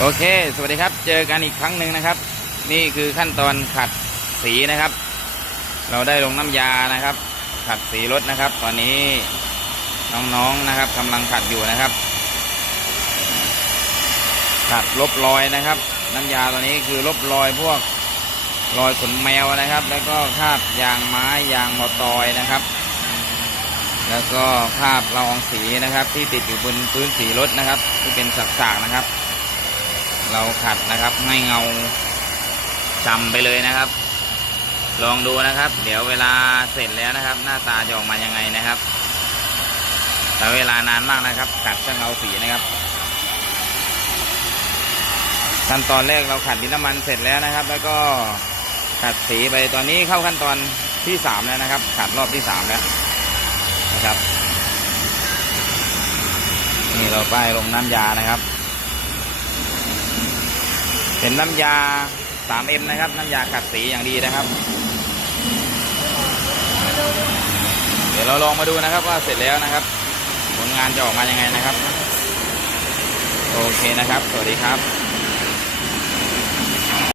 โอเค สวัสดีครับ เจอกันอีกครั้งหนึ่งนะครับ นี่คือขั้นตอนขัดสีนะครับ เราได้ลงน้ำยานะครับ ขัดสีรถนะครับ ตอนนี้น้องๆนะครับกำลังขัดอยู่นะครับ ขัดลบรอยนะครับ น้ำยาตัวนี้คือลบรอยพวกรอยขนแมวนะครับ แล้วก็คราบยางไม้ยางมอตอยนะครับ แล้วก็คราบละอองสีนะครับ ที่ติดอยู่บนพื้นสีรถนะครับที่เป็นสักๆนะครับ เราขัดนะครับให้เงาจำไปเลยนะครับ ลองดูนะครับ เดี๋ยวเวลาเสร็จแล้วนะครับ หน้าตาจะออกมายังไงนะครับแต่เวลานานมากนะครับขัดช่างเงาสีนะครับขั้นตอนแรกเราขัดดินน้ำมันเสร็จแล้วนะครับ แล้วก็ขัดสีไปตอนนี้เข้าขั้นตอนที่สามแล้วนะครับ ขัดรอบที่สามแล้วนะครับ นี่เราป้ายลงน้ำยานะครับ เป็นน้ำยา 3M นะครับ น้ำยาขัดสีอย่างดีนะครับ เดี๋ยวเราลองมาดูนะครับว่าเสร็จแล้วนะครับ ผลงานจะออกมายังไงนะครับ โอเคนะครับ สวัสดีครับ